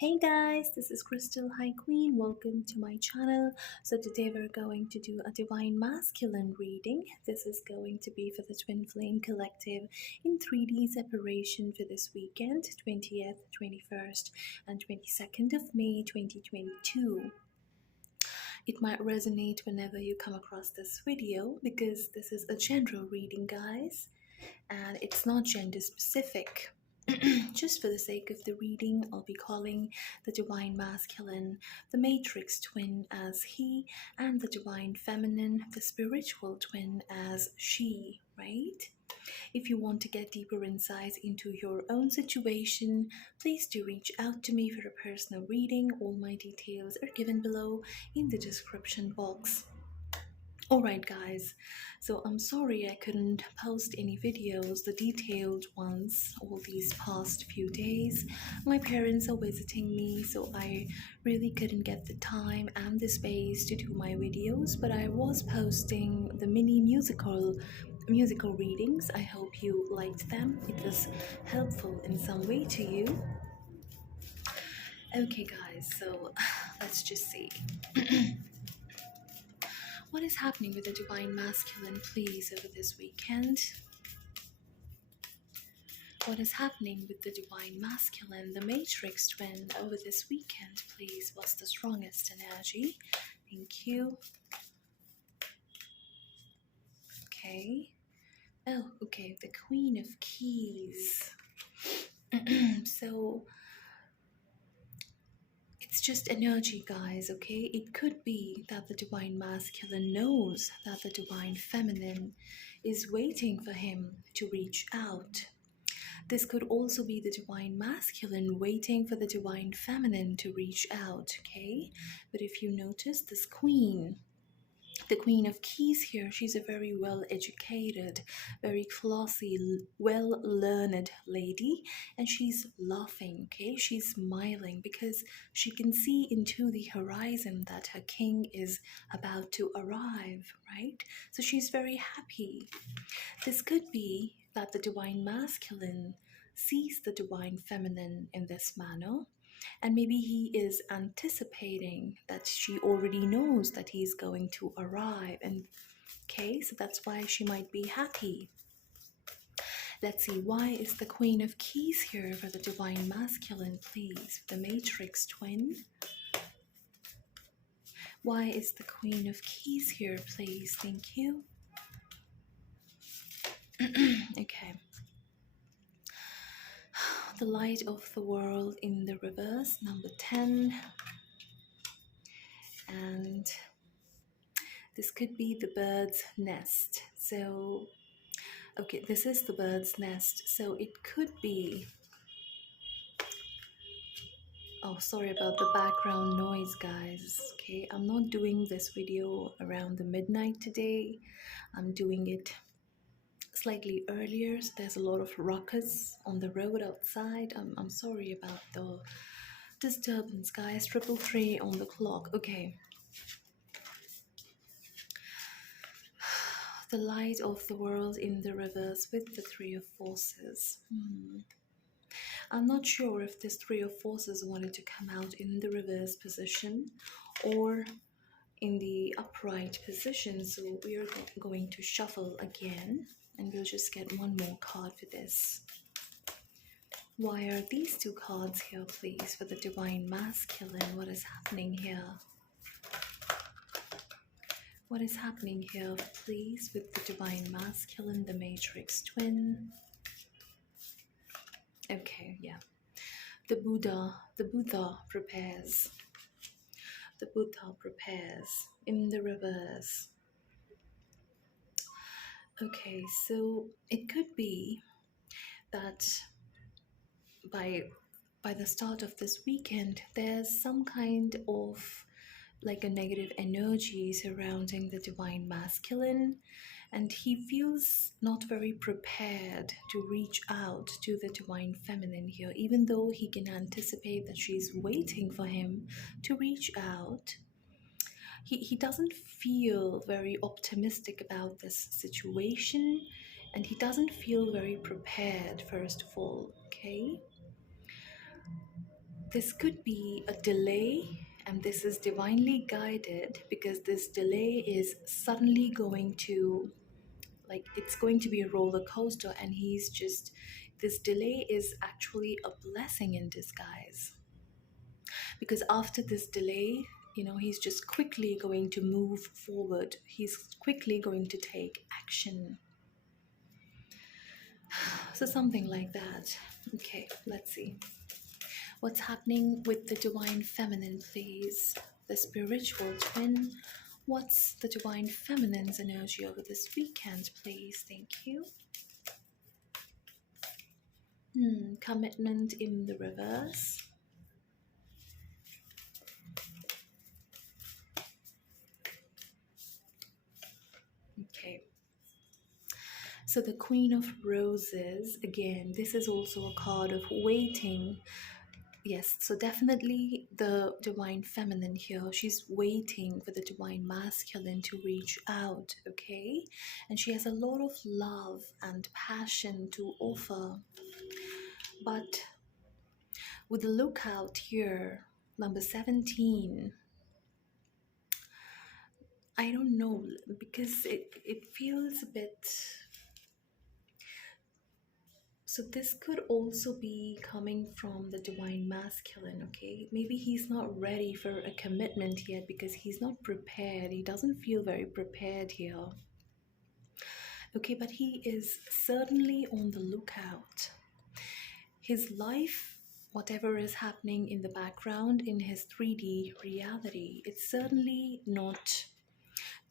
Hey guys, this is Crystal High Queen. Welcome to my channel. So today we're going to do a divine masculine reading. This is going to be for the Twin Flame Collective in 3D separation for this weekend, 20th, 21st, and 22nd of May 2022. It might resonate whenever you come across this video because this is a general reading, guys, and it's not gender specific. Just for the sake of the reading, I'll be calling the Divine Masculine, the Matrix Twin, as he, and the Divine Feminine, the Spiritual Twin, as she, right? If you want to get deeper insights into your own situation, please do reach out to me for a personal reading. All my details are given below in the description box. Alright guys, so I'm sorry I couldn't post any videos, the detailed ones, all these past few days. My parents are visiting me, so I really couldn't get the time and the space to do my videos, but I was posting the mini musical readings. I hope you liked them. It was helpful in some way to you. Okay guys, so let's just see. What is happening with the Divine Masculine, please, over this weekend? What is happening with the Divine Masculine, the Matrix Twin, over this weekend, please? What's the strongest energy? Thank you. Okay. Oh, okay, the Queen of Keys. So it's just energy, guys, okay? It could be that the Divine Masculine knows that the Divine Feminine is waiting for him to reach out. This could also be the Divine Masculine waiting for the Divine Feminine to reach out, okay? But if you notice, this Queen, the Queen of Keys here, she's a very well-educated, very classy, well-learned lady, and she's laughing, okay? She's smiling because she can see into the horizon that her king is about to arrive, right? So she's very happy. This could be that the Divine Masculine sees the Divine Feminine in this manner, and maybe he is anticipating that she already knows that he's going to arrive, and okay, so that's why she might be happy. Let's see, why is the Queen of Keys here for the Divine Masculine, please? The Matrix Twin. Why is the Queen of Keys here, please? Thank you. Okay. The Light of the World in the reverse, number 10. And this could be the bird's nest. So, okay, this is the bird's nest. So it could be... Oh, sorry about the background noise, guys. Okay, I'm not doing this video around the midnight today. I'm doing it slightly earlier, so there's a lot of ruckus on the road outside. I'm sorry about the disturbance, guys. 333 on the clock. Okay. The Light of the World in the reverse with the Three of Forces. I'm not sure if this Three of Forces wanted to come out in the reverse position or in the upright position, so we are going to shuffle again, and we'll just get one more card for this. Why are these two cards here, please, for the Divine Masculine? What is happening here? What is happening here, please, with the Divine Masculine, the Matrix Twin? Okay, yeah. The Buddha prepares. The Buddha prepares in the reverse. Okay, so it could be that by the start of this weekend, there's some kind of like a negative energy surrounding the Divine Masculine, and he feels not very prepared to reach out to the Divine Feminine here, even though he can anticipate that she's waiting for him to reach out. He doesn't feel very optimistic about this situation, and he doesn't feel very prepared, first of all, okay? This could be a delay, and this is divinely guided because this delay is suddenly going to, like, it's going to be a roller coaster, and this delay is actually a blessing in disguise. Because after this delay, he's just quickly going to move forward, he's quickly going to take action. So something like that. Okay, let's see what's happening with the divine feminine, please. The spiritual twin, what's the divine feminine's energy over this weekend, please? Thank you. Commitment in the reverse. Okay. So the Queen of Roses, again, this is also a card of waiting. Yes, so definitely the divine feminine here, she's waiting for the divine masculine to reach out, okay? And she has a lot of love and passion to offer. But with the lookout here, number 17, I don't know, because it feels a bit. So this could also be coming from the divine masculine, okay? Maybe he's not ready for a commitment yet because he's not prepared. He doesn't feel very prepared here. Okay, but he is certainly on the lookout. His life, whatever is happening in the background in his 3D reality, it's certainly not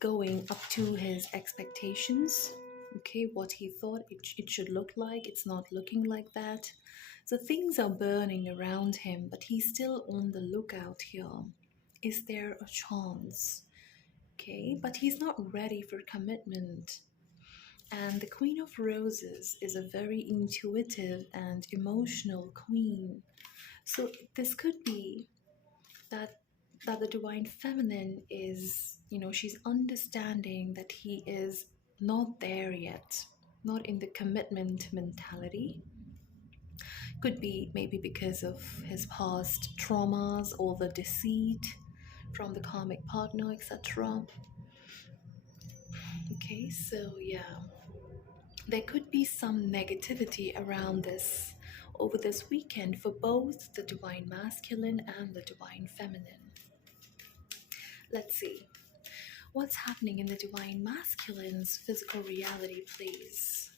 going up to his expectations. Okay, what he thought it should look like, it's not looking like that. So things are burning around him, but he's still on the lookout here. Is there a chance? Okay, but he's not ready for commitment. And the Queen of Roses is a very intuitive and emotional queen. So this could be that the divine feminine is, she's understanding that he is not there yet, not in the commitment mentality. Could be maybe because of his past traumas or the deceit from the karmic partner, etc. Okay, so yeah, there could be some negativity around this over this weekend for both the divine masculine and the divine feminine. Let's see what's happening in the divine masculine's physical reality, please.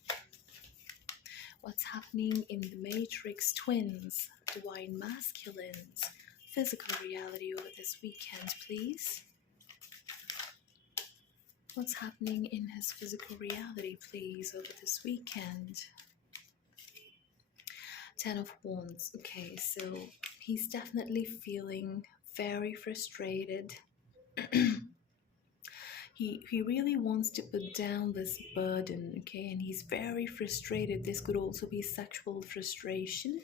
What's happening in the matrix twins divine masculine's physical reality over this weekend, please. What's happening in his physical reality, please, over this weekend? 10 of Wands. Okay, so he's definitely feeling very frustrated. He really wants to put down this burden, okay, and he's very frustrated. This could also be sexual frustration.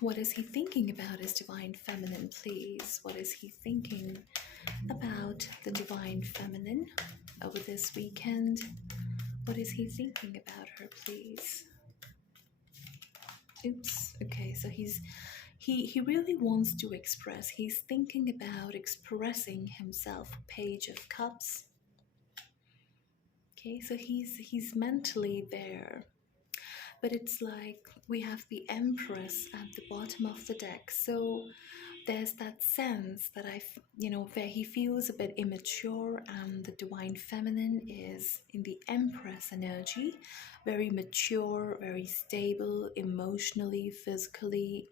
What is he thinking about his divine feminine, please? What is he thinking about the divine feminine over this weekend? What is he thinking about her, please? Oops. Okay, so he really wants to express. He's thinking about expressing himself. Page of Cups. Okay, so he's mentally there. But it's like we have the Empress at the bottom of the deck. So there's that sense that where he feels a bit immature, and the divine feminine is in the Empress energy, very mature, very stable, emotionally, physically,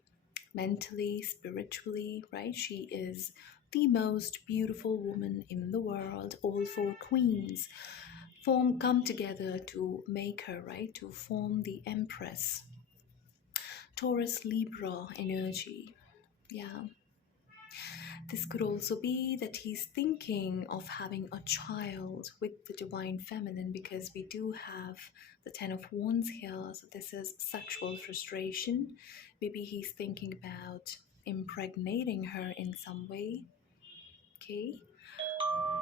mentally, spiritually, right? She is the most beautiful woman in the world. All four queens come together to make her, right? To form the Empress. Taurus Libra energy. Yeah. This could also be that he's thinking of having a child with the divine feminine, because we do have the 10 of Wands here. So this is sexual frustration. Maybe he's thinking about impregnating her in some way. Okay.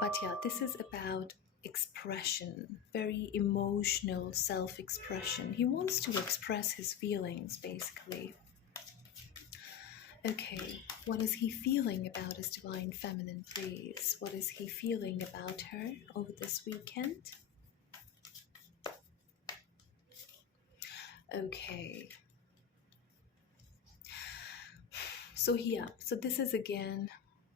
But yeah, this is about expression, very emotional self-expression. He wants to express his feelings, basically. Okay, what is he feeling about his divine feminine, please? What is he feeling about her over this weekend? Okay. So yeah, so this is again,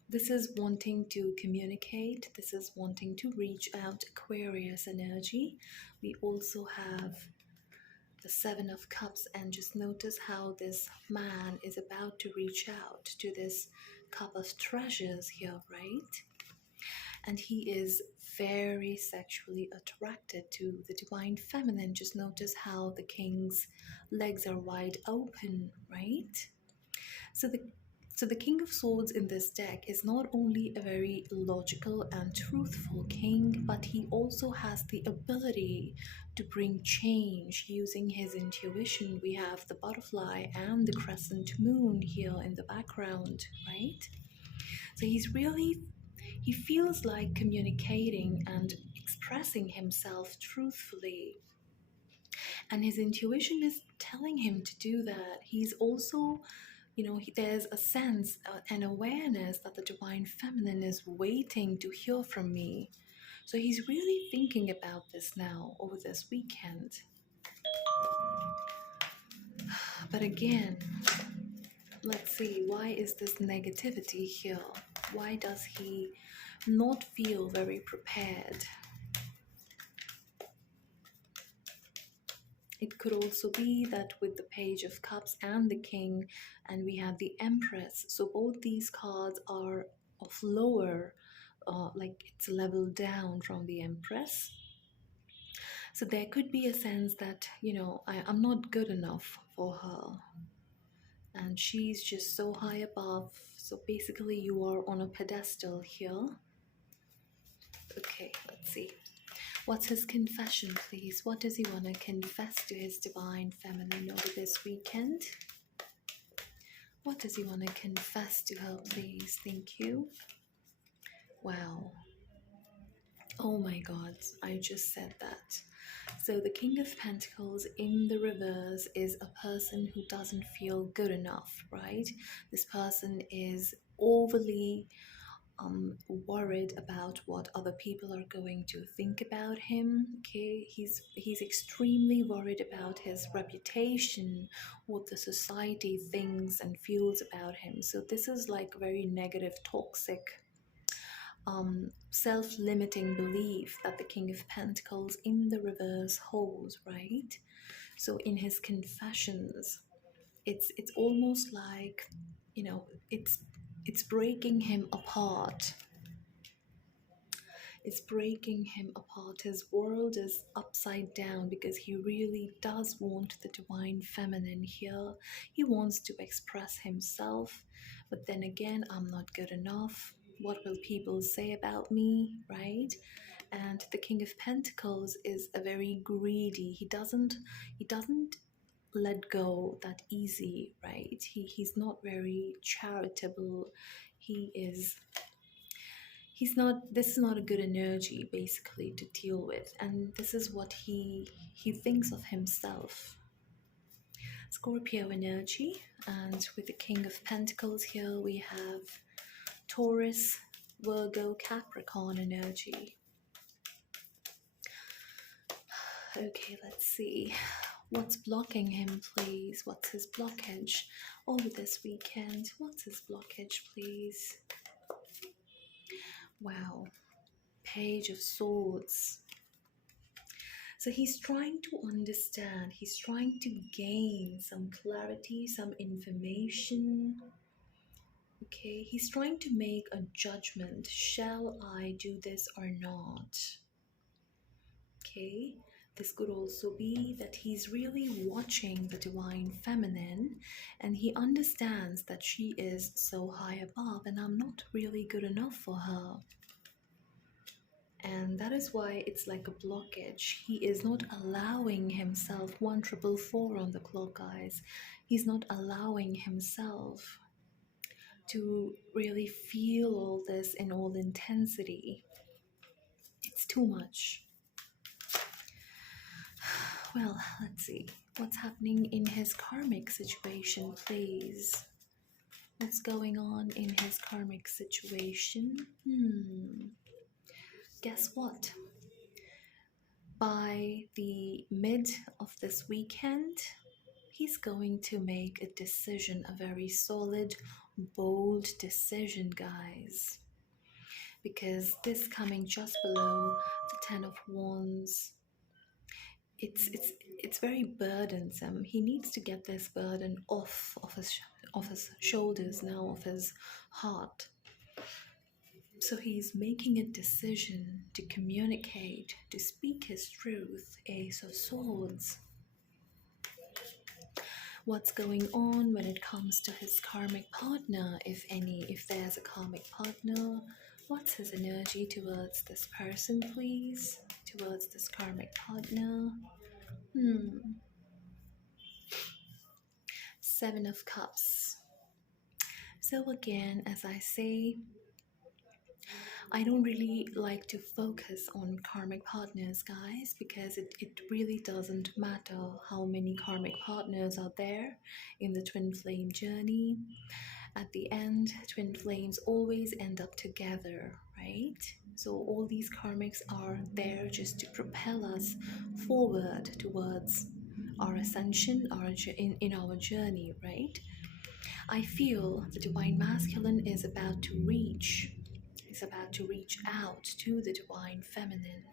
this is wanting to communicate. This is wanting to reach out, Aquarius energy. We also have the Seven of Cups, and just notice how this man is about to reach out to this cup of treasures here, right? And he is very sexually attracted to the divine feminine. Just notice how the king's legs are wide open, right? So the King of Swords in this deck is not only a very logical and truthful king, but he also has the ability to bring change using his intuition. We have the butterfly and the crescent moon here in the background, right? So he feels like communicating and expressing himself truthfully. And his intuition is telling him to do that. He's also, there's a sense, an awareness that the divine feminine is waiting to hear from me. So he's really thinking about this now over this weekend. But again, let's see, why is this negativity here? Why does he not feel very prepared? It could also be that with the Page of Cups and the King, and we have the Empress, so both these cards are of lower, like it's leveled down from the Empress. So there could be a sense that, I'm not good enough for her. And she's just so high above. So basically you are on a pedestal here. Okay, let's see. What's his confession, please? What does he want to confess to his divine feminine over this weekend? What does he want to confess to her, please? Thank you. Wow. Oh my God, I just said that. So the King of Pentacles in the reverse is a person who doesn't feel good enough, right? This person is overly worried about what other people are going to think about him. Okay, he's extremely worried about his reputation, what the society thinks and feels about him. So this is like very negative, toxic, self-limiting belief that the King of Pentacles in the reverse holds, right? So in his confessions, it's almost like, it's breaking him apart. It's breaking him apart. His world is upside down because he really does want the divine feminine here. He wants to express himself, but then again, I'm not good enough. What will people say about me, right? And the King of Pentacles is a very greedy. He doesn't let go that easy, right? He's not very charitable. This is not a good energy basically to deal with, and this is what he thinks of himself. Scorpio energy, and with the King of Pentacles here we have Taurus, Virgo, Capricorn energy. Okay, let's see. What's blocking him, please? What's his blockage over this weekend? What's his blockage, please? Wow. Page of Swords. So he's trying to understand, he's trying to gain some clarity, some information. Okay, he's trying to make a judgment. Shall I do this or not? Okay, this could also be that he's really watching the divine feminine and he understands that she is so high above and I'm not really good enough for her. And that is why it's like a blockage. He is not allowing himself 1444 on the clock, guys. He's not allowing himself to really feel all this in all intensity. It's too much. Well, let's see. What's happening in his karmic situation, please? What's going on in his karmic situation? Guess what? By the mid of this weekend, he's going to make a decision, a very solid, bold decision, guys. Because this coming just below the Ten of Wands, it's very burdensome. He needs to get this burden off of his shoulders now, of his heart. So he's making a decision to communicate, to speak his truth. Ace of Swords. What's going on when it comes to his karmic partner, if any, if there's a karmic partner? What's his energy towards this person, please? Towards this karmic partner? Seven of Cups. So again, as I say, I don't really like to focus on karmic partners, guys, because it really doesn't matter how many karmic partners are there in the twin flame journey. At the end, twin flames always end up together, right? So all these karmics are there just to propel us forward towards our ascension, in our journey, right? I feel the divine masculine is about to reach out to the divine feminine.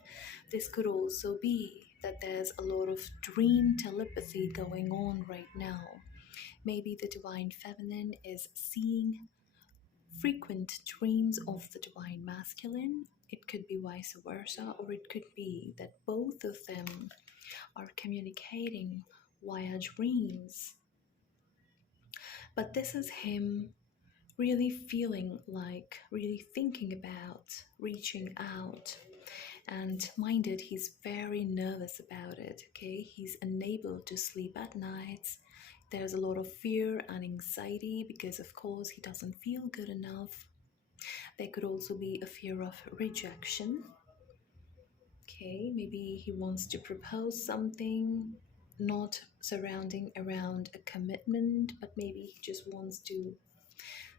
This could also be that there's a lot of dream telepathy going on right now. Maybe the divine feminine is seeing frequent dreams of the divine masculine. It could be vice versa, or it could be that both of them are communicating via dreams. But this is him really feeling like, really thinking about reaching out. And minded, he's very nervous about it, okay? He's unable to sleep at nights. There's a lot of fear and anxiety because, of course, he doesn't feel good enough. There could also be a fear of rejection. Okay, maybe he wants to propose something, not surrounding around a commitment, but maybe he just wants to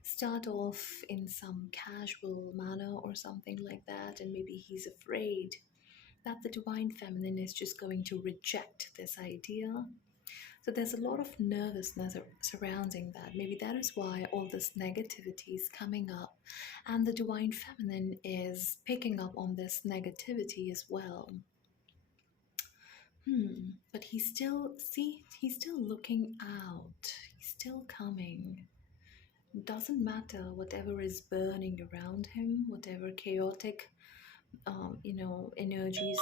start off in some casual manner or something like that, and maybe he's afraid that the divine feminine is just going to reject this idea. So there's a lot of nervousness surrounding that. Maybe that is why all this negativity is coming up, and the divine feminine is picking up on this negativity as well. But he's still looking out. He's still coming. Doesn't matter whatever is burning around him, whatever chaotic energies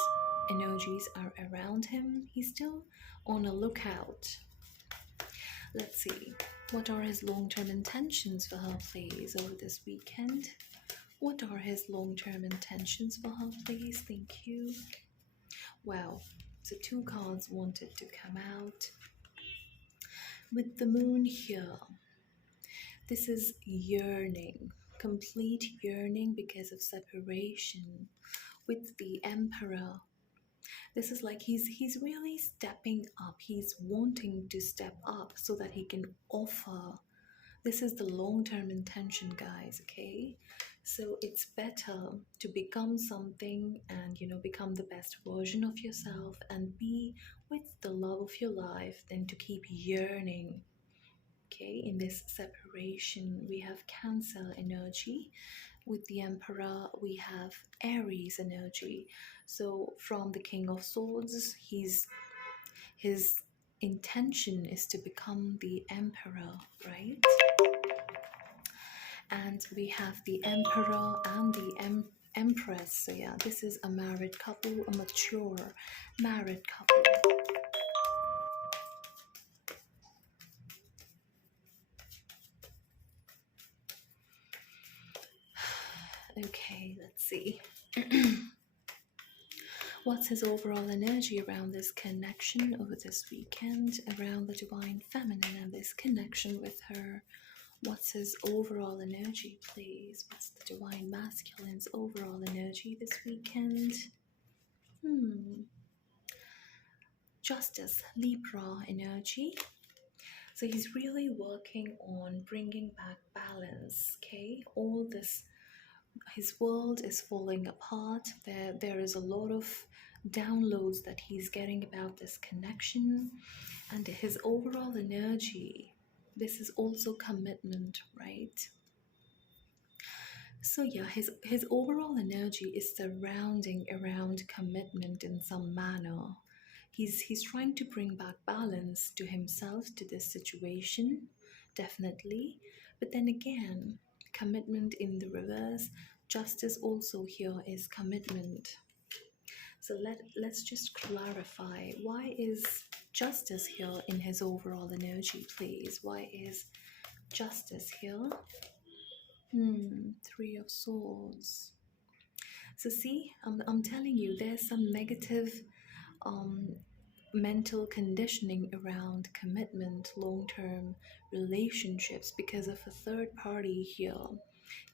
are around him, he's still on a lookout. Let's see, what are his long-term intentions for her, please, over this weekend? What are his long-term intentions for her, please? Thank you. Wow, so two cards wanted to come out. With the moon here, this is yearning, complete yearning because of separation. With the Emperor, this is like he's really stepping up. He's wanting to step up so that he can offer. This is the long-term intention, guys, okay? So it's better to become something and, become the best version of yourself and be with the love of your life than to keep yearning. Okay, in this separation, we have Cancer energy. With the Emperor, we have Aries energy. So from the King of Swords, his intention is to become the Emperor, right? And we have the Emperor and the Empress. So yeah, this is a married couple, a mature married couple. Okay, let's see. What's his overall energy around this connection over this weekend, around the divine feminine and this connection with her? What's his overall energy, please? What's the divine masculine's overall energy this weekend? Hmm. Justice, Libra energy. So he's really working on bringing back balance. Okay, all this, his world is falling apart. There is a lot of downloads that he's getting about this connection, and his overall energy. This is also commitment, right? So yeah, his overall energy is surrounding around commitment in some manner. He's trying to bring back balance to himself, to this situation, definitely. But then again, commitment in the reverse, justice also here is commitment. So let's just clarify, why is justice here in his overall energy, please? Why is justice here? Three of Swords. So see, I'm telling you, there's some negative um, mental conditioning around commitment, long-term relationships because of a third party here.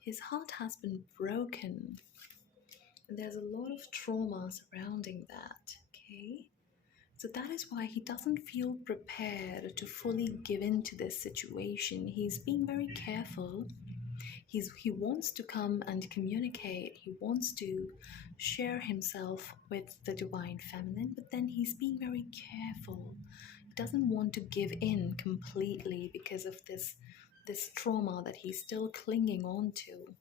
His heart has been broken. And there's a lot of trauma surrounding that, okay? So that is why he doesn't feel prepared to fully give in to this situation. He's being very careful. He wants to come and communicate. He wants to share himself with the divine feminine, but then he's being very careful. He doesn't want to give in completely because of this trauma that he's still clinging on to.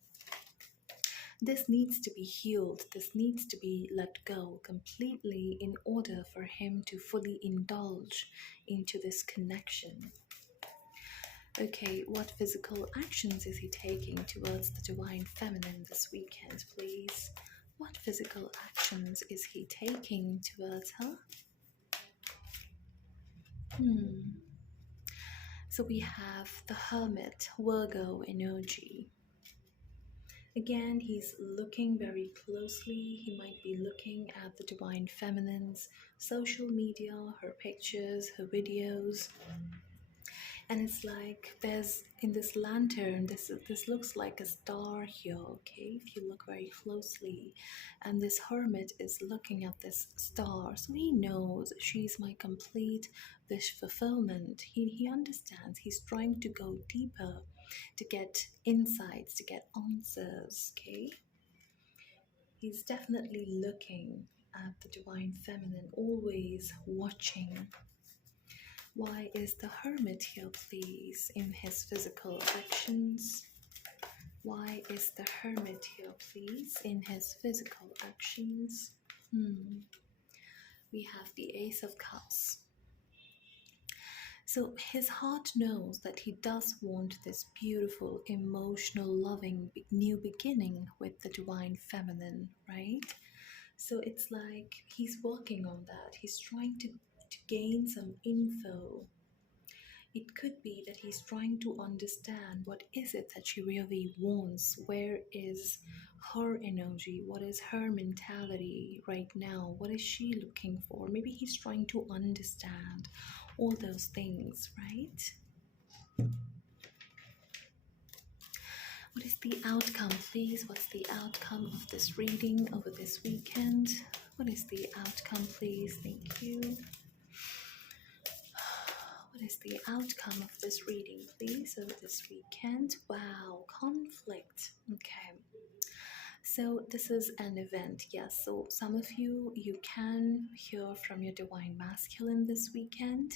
This needs to be healed. This needs to be let go completely in order for him to fully indulge into this connection. Okay, what physical actions is he taking towards the divine feminine this weekend, please? What physical actions is he taking towards her? So we have the Hermit Virgo energy. Again, he's looking very closely. He might be looking at the divine feminine's social media, her pictures, her videos. And it's like there's in this lantern, this looks like a star here, okay, if you look very closely. And this hermit is looking at this star, so he knows she's my complete wish fulfillment. He understands. He's trying to go deeper, to get insights, to get answers, okay? He's definitely looking at the divine feminine, always watching. Why is the hermit here, please, in his physical actions? Why is the hermit here, please, in his physical actions? We have the Ace of Cups. So his heart knows that he does want this beautiful, emotional, loving new beginning with the divine feminine, right? So it's like he's working on that. He's trying to gain some info. It could be that he's trying to understand what is it that she really wants. Where is her energy? What is her mentality right now? What is she looking for? Maybe he's trying to understand all those things, right? What is the outcome, please? What's the outcome of this reading over this weekend? What is the outcome, please? Thank you. What is the outcome of this reading, please, over this weekend? Wow, conflict. Okay. So this is an event, yes. So some of you can hear from your divine masculine this weekend.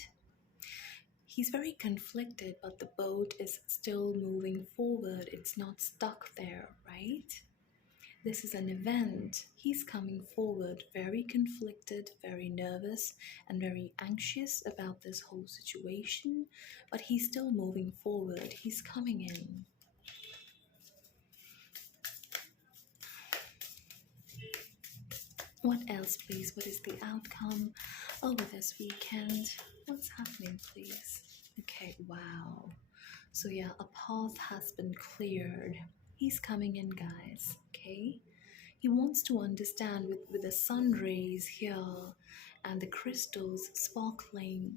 He's very conflicted, but the boat is still moving forward. It's not stuck there, right? This is an event. He's coming forward very conflicted, very nervous, and very anxious about this whole situation, but he's still moving forward. He's coming in. What else, please? What is the outcome over this weekend? What's happening, please? Okay, wow. So yeah, a path has been cleared. He's coming in, guys, okay? He wants to understand with the sun rays here and the crystals sparkling.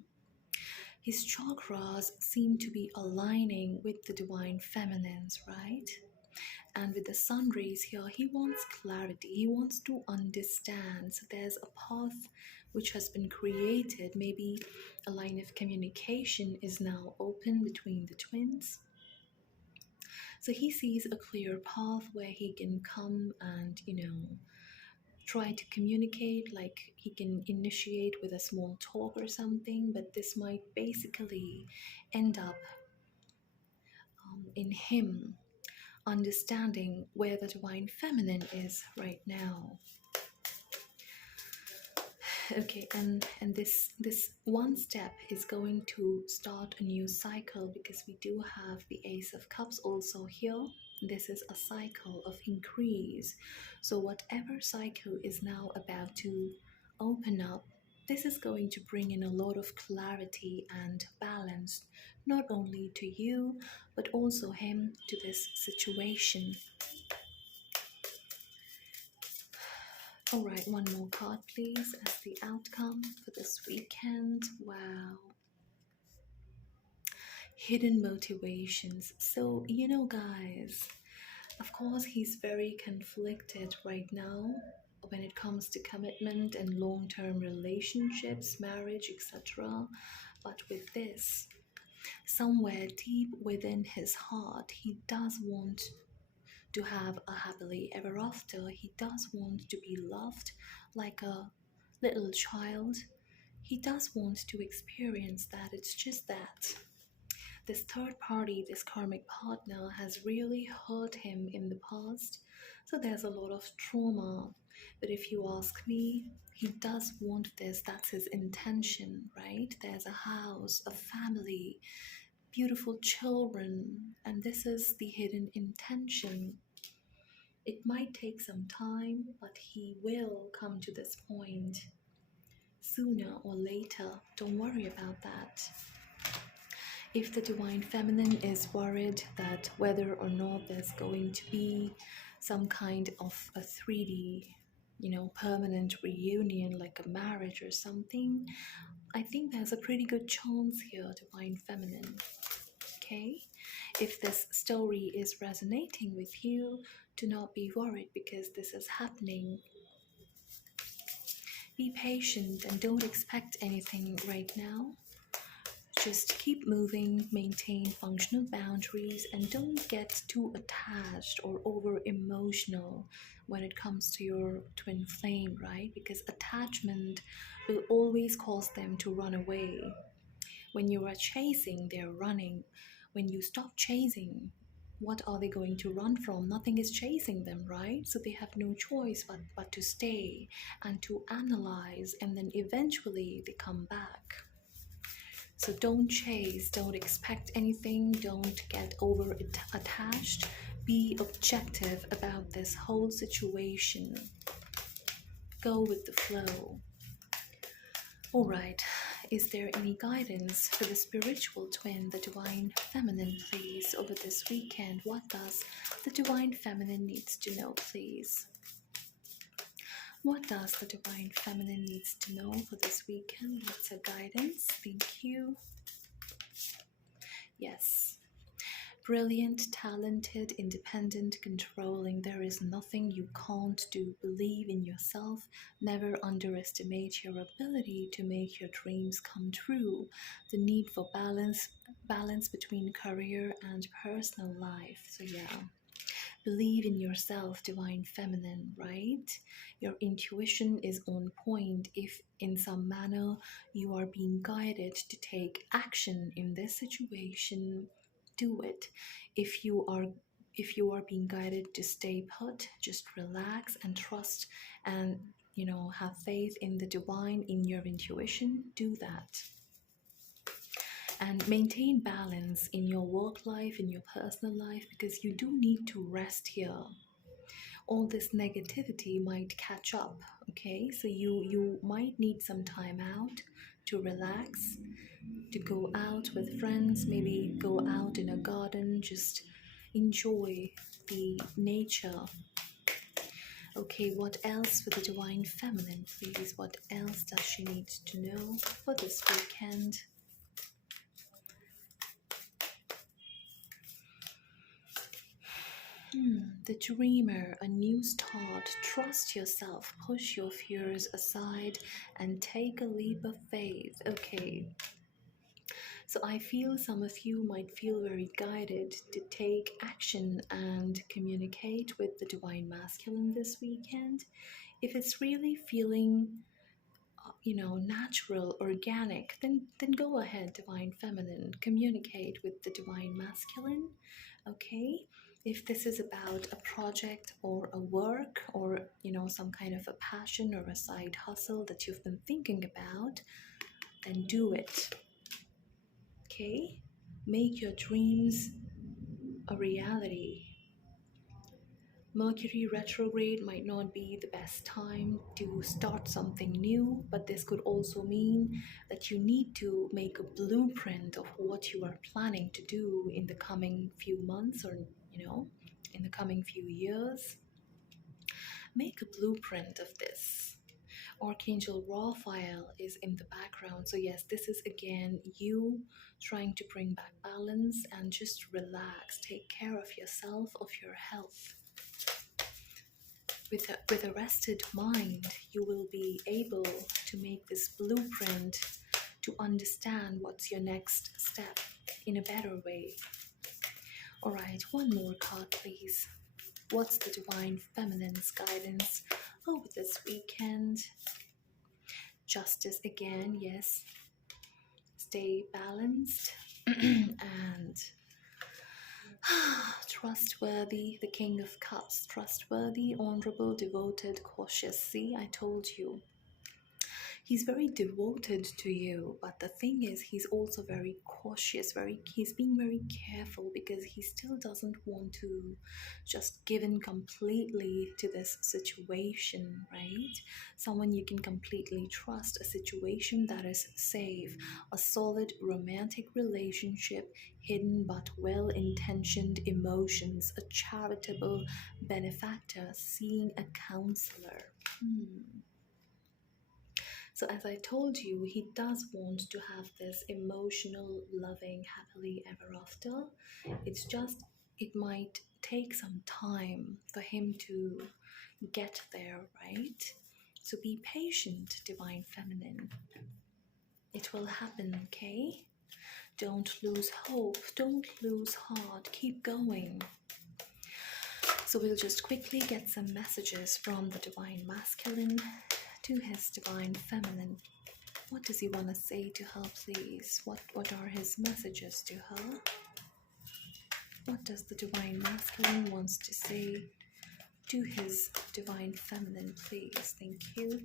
His chakras seem to be aligning with the divine feminines, right? And with the sun rays here, he wants clarity, he wants to understand. So there's a path which has been created. Maybe a line of communication is now open between the twins. So he sees a clear path where he can come and, try to communicate, like he can initiate with a small talk or something, but this might basically end up in him understanding where the divine feminine is right now. Okay, and this one step is going to start a new cycle, because we do have the Ace of Cups also here. This is a cycle of increase. So whatever cycle is now about to open up, this is going to bring in a lot of clarity and balance, not only to you but also him, to this situation. All right, one more card, please, as the outcome for this weekend. Wow. Hidden motivations. So, guys, of course, he's very conflicted right now when it comes to commitment and long-term relationships, marriage, etc. But with this, somewhere deep within his heart, he does want to have a happily ever after. He does want to be loved like a little child. He does want to experience that. It's just that this third party, this karmic partner, has really hurt him in the past. So there's a lot of trauma. But if you ask me, he does want this. That's his intention, right? There's a house, a family, beautiful children, and this is the hidden intention. It might take some time, but he will come to this point sooner or later. Don't worry about that. If the divine feminine is worried that whether or not there's going to be some kind of a 3D, permanent reunion like a marriage or something, I think there's a pretty good chance here, divine feminine. Okay? If this story is resonating with you, do not be worried, because this is happening. Be patient and don't expect anything right now. Just keep moving, maintain functional boundaries, and don't get too attached or over emotional when it comes to your twin flame, right? Because attachment will always cause them to run away. When you are chasing, they're running. When you stop chasing, what are they going to run from? Nothing is chasing them, right? So they have no choice but to stay and to analyze, and then eventually they come back. So don't chase, don't expect anything, don't get over attached. Be objective about this whole situation. Go with the flow. All right, is there any guidance for the spiritual twin, the divine feminine, please, over this weekend? What does the divine feminine needs to know, please? What does the divine feminine needs to know for this weekend? What's a guidance? Thank you. Yes. Brilliant, talented, independent, controlling. There is nothing you can't do. Believe in yourself. Never underestimate your ability to make your dreams come true. The need for balance between career and personal life. So yeah. Believe in yourself, divine feminine, right? Your intuition is on point. If in some manner you are being guided to take action in this situation, do it. If you are being guided to stay put, just relax and trust, and have faith in the divine, in your intuition. Do that. And maintain balance in your work life, in your personal life, because you do need to rest here. All this negativity might catch up, okay? So you might need some time out to relax, to go out with friends, maybe go out in a garden, just enjoy the nature. Okay, what else for the divine feminine, please? What else does she need to know for this weekend? The dreamer, a new start. Trust yourself, push your fears aside, and take a leap of faith. Okay, so I feel some of you might feel very guided to take action and communicate with the Divine Masculine this weekend. If it's really feeling natural, organic, then go ahead, Divine Feminine, communicate with the Divine Masculine. Okay, if this is about a project or a work or some kind of a passion or a side hustle that you've been thinking about, then do it. Okay, make your dreams a reality. Mercury retrograde might not be the best time to start something new, but this could also mean that you need to make a blueprint of what you are planning to do in the coming few months or, in the coming few years. Make a blueprint of this. Archangel Raphael is in the background. So yes, this is again you trying to bring back balance and just relax. Take care of yourself, of your health. With a rested mind, you will be able to make this blueprint to understand what's your next step in a better way. All right, one more card, please. What's the Divine Feminine's guidance over this weekend? Justice again, yes. Stay balanced and trustworthy, the King of Cups, trustworthy, honorable, devoted, cautious. See, I told you. He's very devoted to you, but the thing is, he's also very cautious, he's being very careful because he still doesn't want to just give in completely to this situation, right? Someone you can completely trust, a situation that is safe, a solid romantic relationship, hidden but well-intentioned emotions, a charitable benefactor, seeing a counselor. So as I told you, he does want to have this emotional, loving, happily ever after. It's just, it might take some time for him to get there, right? So be patient, Divine Feminine. It will happen, okay? Don't lose hope, don't lose heart, keep going. So we'll just quickly get some messages from the Divine Masculine to his Divine Feminine. What does he want to say to her, please? What are his messages to her? What does the Divine Masculine wants to say to his Divine Feminine, please? Thank you.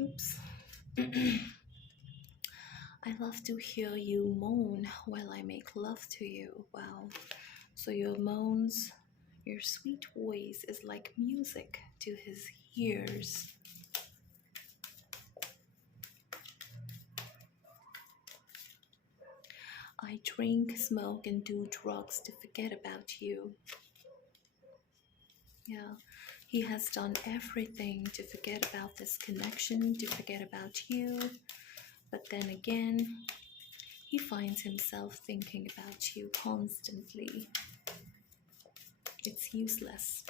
Oops. I love to hear you moan while I make love to you. Wow. So your moans, your sweet voice is like music to his ears. I drink, smoke, and do drugs to forget about you. Yeah, he has done everything to forget about this connection, to forget about you. But then again, he finds himself thinking about you constantly. It's useless.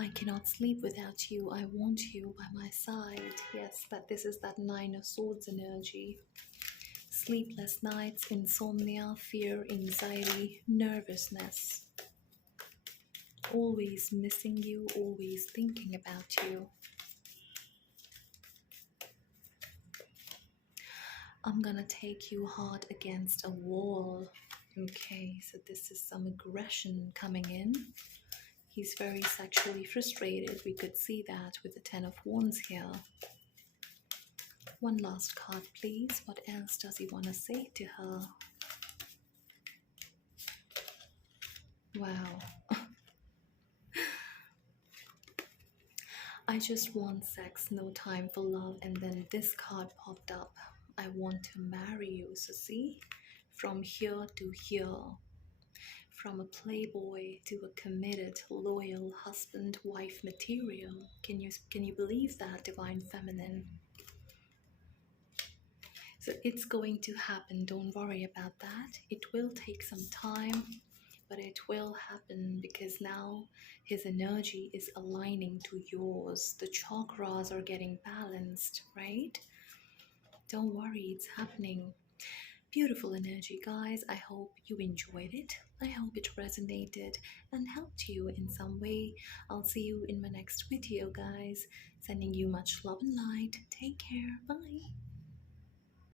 I cannot sleep without you. I want you by my side. Yes, this is that Nine of Swords energy. Sleepless nights, insomnia, fear, anxiety, nervousness. Always missing you, always thinking about you. I'm gonna take you hard against a wall. Okay, so this is some aggression coming in. He's very sexually frustrated. We could see that with the Ten of Wands here. One last card, please. What else does he want to say to her? Wow. I just want sex, no time for love. And then this card popped up. I want to marry you. So see, from here to here. from a playboy to a committed, loyal husband wife material. Can you believe that, divine feminine? So it's going to happen. Don't worry about that. It will take some time, but it will happen because now his energy is aligning to yours. The chakras are getting balanced, right? Don't worry, it's happening. Beautiful energy, guys. I hope you enjoyed it. I hope it resonated and helped you in some way. I'll see you in my next video, guys. Sending you much love and light. Take care. Bye.